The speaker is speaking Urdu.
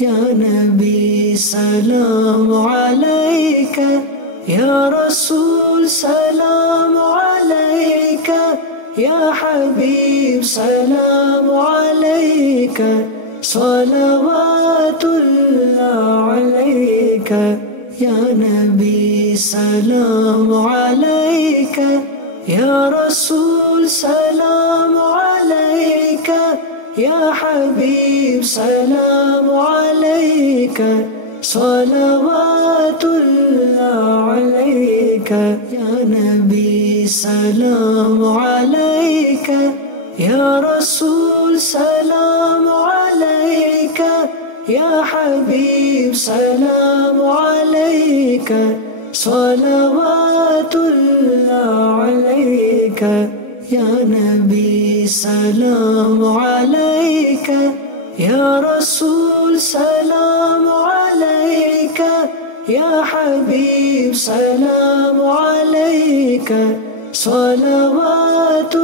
يا نبي سلام عليك، يا رسول سلام عليك، يا حبيب سلام عليك، صلوات الله عليك. يا نبي سلام عليك، يا رسول سلام عليك، يا حبيب سلام عليك، صلوات الله عليك. يا نبي سلام عليك، يا رسول سلام عليك، يا حبيب سلام عليك، صلوات الله عليك. يا نبي سلام عليك، يا رسول سلام عليك، يا حبيب سلام عليك، صلوات